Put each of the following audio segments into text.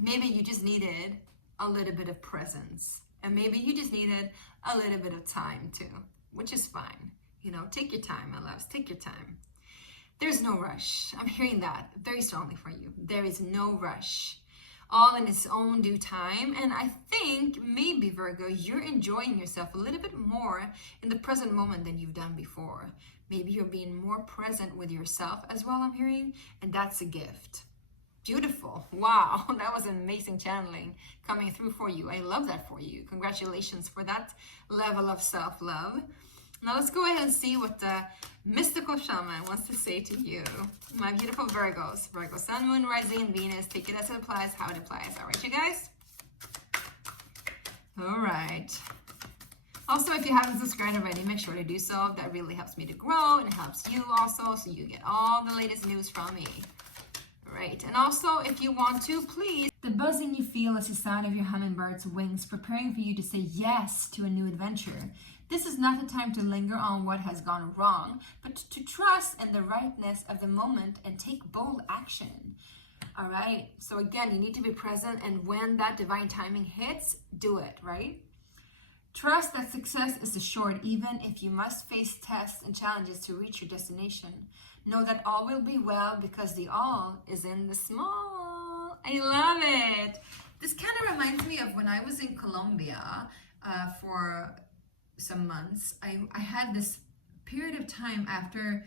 maybe you just needed a little bit of presence. And maybe you just needed a little bit of time too, which is fine. You know, take your time, my loves, take your time. There's no rush. I'm hearing that very strongly for you. There is no rush. All in its own due time. And I think maybe, Virgo, you're enjoying yourself a little bit more in the present moment than you've done before. Maybe you're being more present with yourself as well, I'm hearing, and that's a gift. Beautiful. Wow, that was an amazing channeling coming through for you. I love that for you. Congratulations for that level of self-love. Now let's go ahead and see what the mystical shaman wants to say to you. My beautiful Virgos. Virgo, Sun, Moon, Rising, and Venus. Take it as it applies, how it applies. All right, you guys? All right. Also, if you haven't subscribed already, make sure to do so. That really helps me to grow and helps you also, so you get all the latest news from me. Right, and also if you want to, please. The buzzing you feel is the sound of your hummingbird's wings preparing for you to say yes to a new adventure. This is not the time to linger on what has gone wrong, but to trust in the rightness of the moment and take bold action. All right, so again, you need to be present, and when that divine timing hits, do it, right? Trust that success is assured even if you must face tests and challenges to reach your destination. Know that all will be well because the all is in the small. I love it. This kind of reminds me of when I was in Colombia for some months. I had this period of time after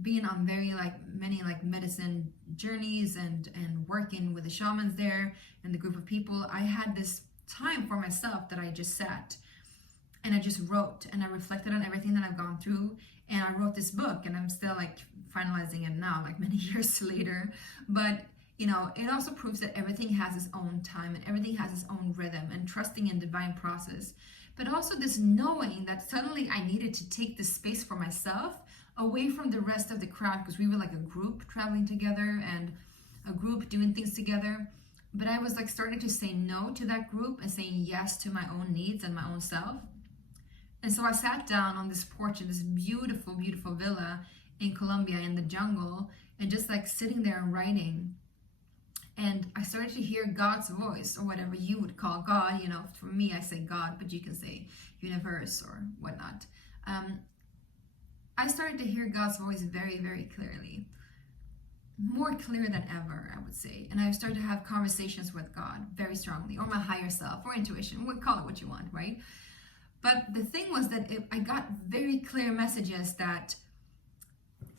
being on very many medicine journeys and working with the shamans there and the group of people. I had this time for myself that I just sat and I just wrote and I reflected on everything that I've gone through, and I wrote this book, and I'm still finalizing it now, many years later. But you know, it also proves that everything has its own time and everything has its own rhythm, and trusting in divine process. But also this knowing that suddenly I needed to take this space for myself away from the rest of the crowd, because we were like a group traveling together and a group doing things together. But I was starting to say no to that group and saying yes to my own needs and my own self. And so I sat down on this porch in this beautiful, beautiful villa in Colombia in the jungle, and just sitting there and writing. And I started to hear God's voice, or whatever you would call God. You know, for me, I say God, but you can say universe or whatnot. I started to hear God's voice very, very clearly. More clear than ever, I would say. And I started to have conversations with God very strongly, or my higher self, or intuition. We'll call it what you want, right? But the thing was that I got very clear messages that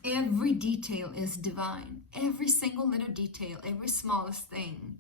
every detail is divine. Every single little detail, every smallest thing